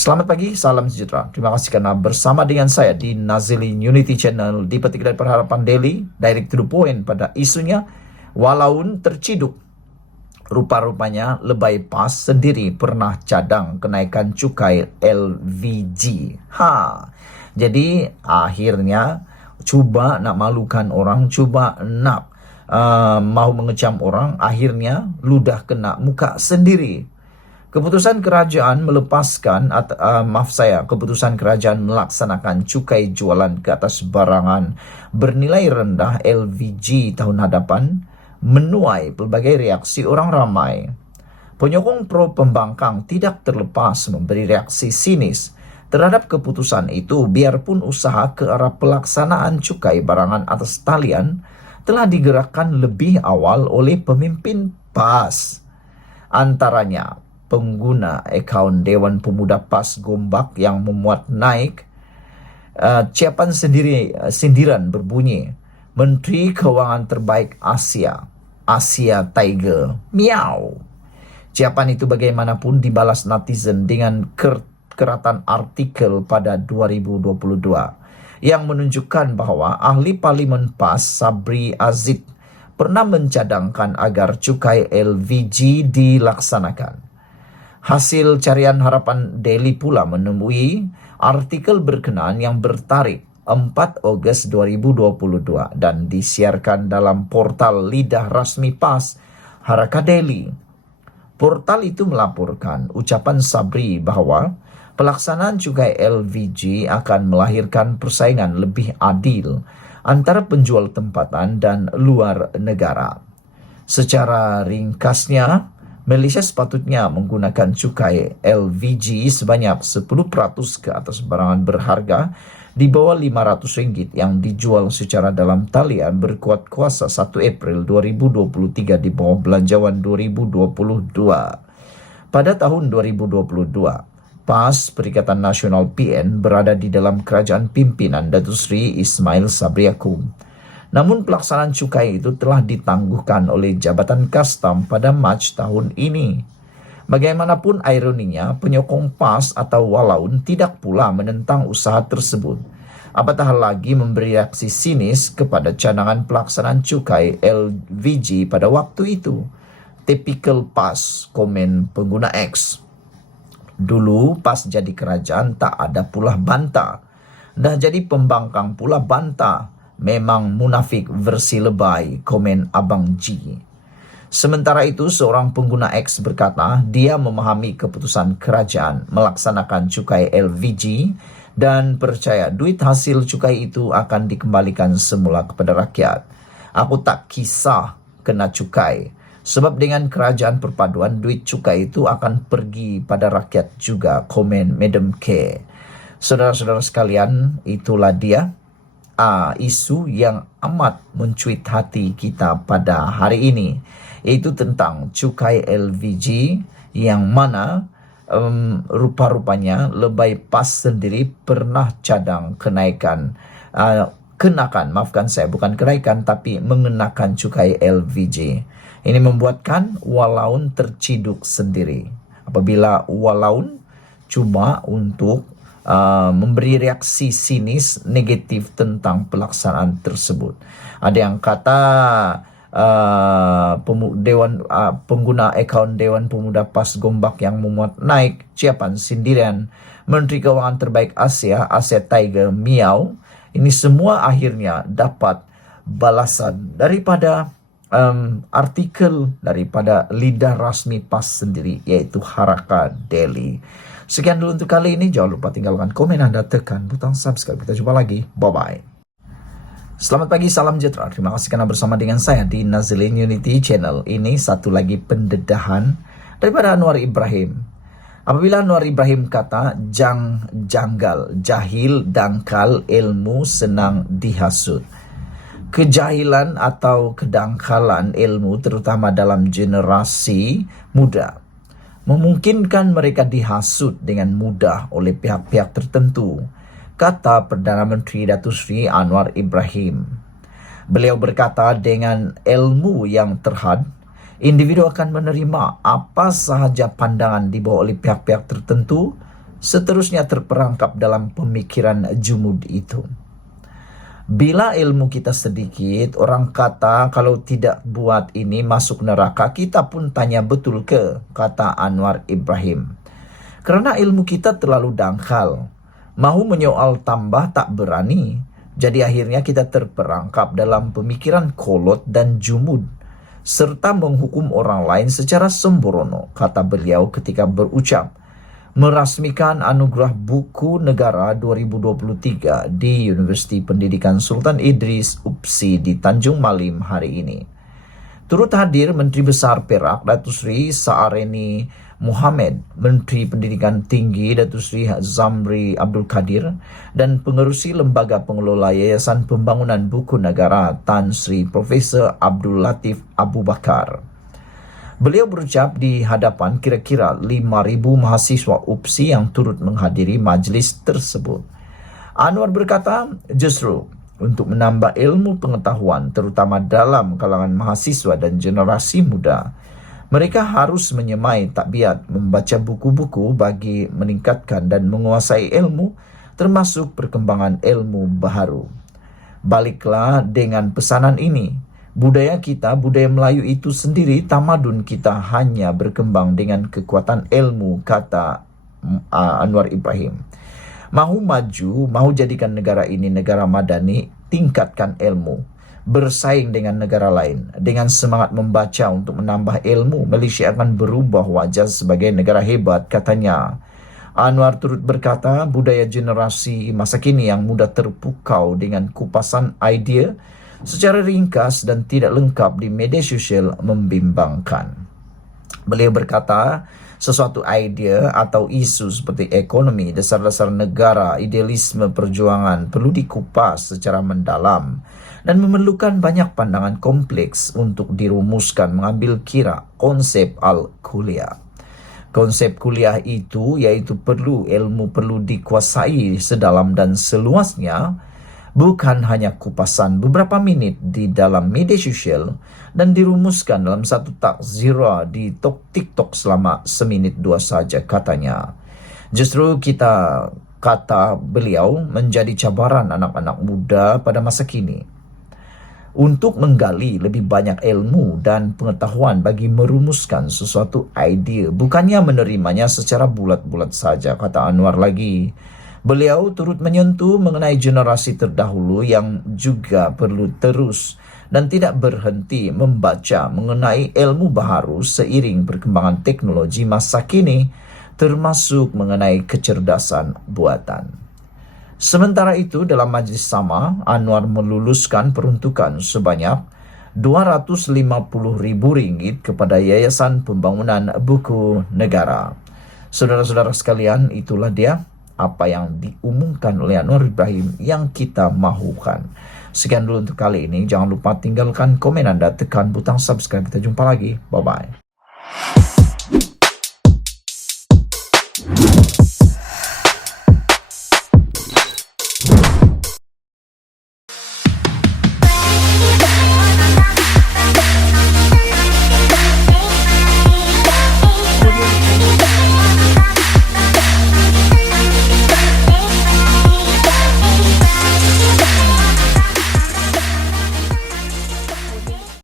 Selamat pagi, salam sejahtera. Terima kasih karena bersama dengan saya di Nazilin Unity Channel di Petik dari Perharapan Daily, direct to the point pada isunya, walaupun terciduk. Rupa-rupanya Lebay PAS sendiri pernah cadang kenaikan cukai LVG. Jadi akhirnya cuba nak malukan orang, cuba nak mau mengecam orang, akhirnya ludah kena muka sendiri. Keputusan kerajaan keputusan kerajaan melaksanakan cukai jualan ke atas barangan bernilai rendah LVG tahun hadapan menuai pelbagai reaksi orang ramai. Penyokong pro pembangkang tidak terlepas memberi reaksi sinis terhadap keputusan itu, biarpun usaha ke arah pelaksanaan cukai barangan atas talian telah digerakkan lebih awal oleh pemimpin PAS. Antaranya pengguna akaun Dewan Pemuda PAS Gombak yang memuat naik ciapan sindiran berbunyi, Menteri Keuangan terbaik Asia Tiger, miau. Ciapan itu bagaimanapun dibalas netizen dengan keratan artikel pada 2022 yang menunjukkan bahwa ahli parlimen PAS Sabri Azid pernah mencadangkan agar cukai LVG dilaksanakan. Hasil carian Harapan Daily pula menemui artikel berkenaan yang bertarikh 4 Ogos 2022 dan disiarkan dalam portal lidah rasmi PAS, Haraka Daily. Portal itu melaporkan ucapan Sabri bahwa pelaksanaan cukai LVG akan melahirkan persaingan lebih adil antara penjual tempatan dan luar negara. Secara ringkasnya, Malaysia sepatutnya menggunakan cukai LVG sebanyak 10% ke atas barangan berharga di bawah RM500 yang dijual secara dalam talian berkuat kuasa 1 April 2023 di bawah belanjawan 2022. Pada tahun 2022, PAS Perikatan Nasional PN berada di dalam kerajaan pimpinan Datuk Seri Ismail Sabri Yaakob. Namun pelaksanaan cukai itu telah ditangguhkan oleh Jabatan Kastam pada Mac tahun ini. Bagaimanapun ironinya, penyokong PAS atau Walaun tidak pula menentang usaha tersebut. Apatah lagi memberi reaksi sinis kepada cadangan pelaksanaan cukai LVG pada waktu itu. Typical PAS, komen pengguna X. Dulu PAS jadi kerajaan tak ada pula bantah. Dah jadi pembangkang pula bantah. Memang munafik versi lebay, komen Abang G. Sementara itu, seorang pengguna X berkata dia memahami keputusan kerajaan melaksanakan cukai LVG dan percaya duit hasil cukai itu akan dikembalikan semula kepada rakyat. Aku tak kisah kena cukai, sebab dengan kerajaan perpaduan duit cukai itu akan pergi pada rakyat juga, komen Madam K. Saudara-saudara sekalian, itulah dia isu yang amat mencuit hati kita pada hari ini, yaitu tentang cukai LVG yang mana rupa-rupanya Lebay PAS sendiri pernah cadang kenakan tapi mengenakan cukai LVG. Ini membuatkan Walaun terciduk sendiri apabila Walaun cuma untuk memberi reaksi sinis negatif tentang pelaksanaan tersebut. Ada yang kata pengguna akaun Dewan Pemuda PAS Gombak yang memuat naik ciapan sindiran Menteri Keuangan terbaik Asia Tiger, miau. Ini semua akhirnya dapat balasan daripada artikel daripada lidah rasmi PAS sendiri, yaitu Haraka Daily. Sekian dulu untuk kali ini. Jangan lupa tinggalkan komen Anda, tekan butang subscribe. Kita jumpa lagi. Bye-bye. Selamat pagi, salam sejahtera. Terima kasih karena bersama dengan saya di Nazilin Unity Channel. Ini satu lagi pendedahan daripada Anwar Ibrahim. Apabila Anwar Ibrahim kata, janggal, jahil, dangkal, ilmu senang dihasut. Kejahilan atau kedangkalan ilmu terutama dalam generasi muda memungkinkan mereka dihasut dengan mudah oleh pihak-pihak tertentu, kata Perdana Menteri Datuk Seri Anwar Ibrahim. Beliau berkata dengan ilmu yang terhad, individu akan menerima apa sahaja pandangan dibawa oleh pihak-pihak tertentu seterusnya terperangkap dalam pemikiran jumud itu. Bila ilmu kita sedikit, orang kata kalau tidak buat ini masuk neraka, kita pun tanya betul ke, kata Anwar Ibrahim. Karena ilmu kita terlalu dangkal, mau menyoal tambah tak berani, jadi akhirnya kita terperangkap dalam pemikiran kolot dan jumud, serta menghukum orang lain secara sembrono, kata beliau ketika berucap merasmikan anugerah buku negara 2023 di Universiti Pendidikan Sultan Idris UPSI di Tanjung Malim hari ini. Turut hadir Menteri Besar Perak Datuk Seri Saareni Muhammad, Menteri Pendidikan Tinggi Datuk Seri Zamri Abdul Kadir, dan pengerusi Lembaga Pengelola Yayasan Pembangunan Buku Negara Tan Sri Profesor Abdul Latif Abu Bakar. Beliau berucap di hadapan kira-kira 5.000 mahasiswa UPSI yang turut menghadiri majlis tersebut. Anwar berkata, justru untuk menambah ilmu pengetahuan terutama dalam kalangan mahasiswa dan generasi muda, mereka harus menyemai takbiat membaca buku-buku bagi meningkatkan dan menguasai ilmu, termasuk perkembangan ilmu baharu. Baliklah dengan pesanan ini. Budaya kita, budaya Melayu itu sendiri, tamadun kita hanya berkembang dengan kekuatan ilmu, kata Anwar Ibrahim. Mahu maju, mahu jadikan negara ini negara madani, tingkatkan ilmu. Bersaing dengan negara lain. Dengan semangat membaca untuk menambah ilmu, Malaysia akan berubah wajah sebagai negara hebat, katanya. Anwar turut berkata, budaya generasi masa kini yang mudah terpukau dengan kupasan idea secara ringkas dan tidak lengkap di media sosial membimbangkan. Beliau berkata, sesuatu idea atau isu seperti ekonomi, dasar-dasar negara, idealisme perjuangan perlu dikupas secara mendalam dan memerlukan banyak pandangan kompleks untuk dirumuskan mengambil kira konsep al-kuliah. Konsep kuliah itu yaitu ilmu perlu dikuasai sedalam dan seluasnya, bukan hanya kupasan beberapa menit di dalam media sosial dan dirumuskan dalam satu takzira di TikTok selama seminit dua saja, katanya. Justru kata beliau, menjadi cabaran anak-anak muda pada masa kini untuk menggali lebih banyak ilmu dan pengetahuan bagi merumuskan sesuatu idea, bukannya menerimanya secara bulat-bulat saja, kata Anwar lagi. Beliau turut menyentuh mengenai generasi terdahulu yang juga perlu terus dan tidak berhenti membaca mengenai ilmu baharu seiring perkembangan teknologi masa kini, termasuk mengenai kecerdasan buatan. Sementara itu, dalam majlis sama, Anwar meluluskan peruntukan sebanyak RM250.000 kepada Yayasan Pembangunan Buku Negara. Saudara-saudara sekalian, itulah dia apa yang diumumkan oleh Anwar Ibrahim yang kita mahukan. Sekian dulu untuk kali ini. Jangan lupa tinggalkan komen Anda, tekan butang subscribe. Kita jumpa lagi. Bye-bye.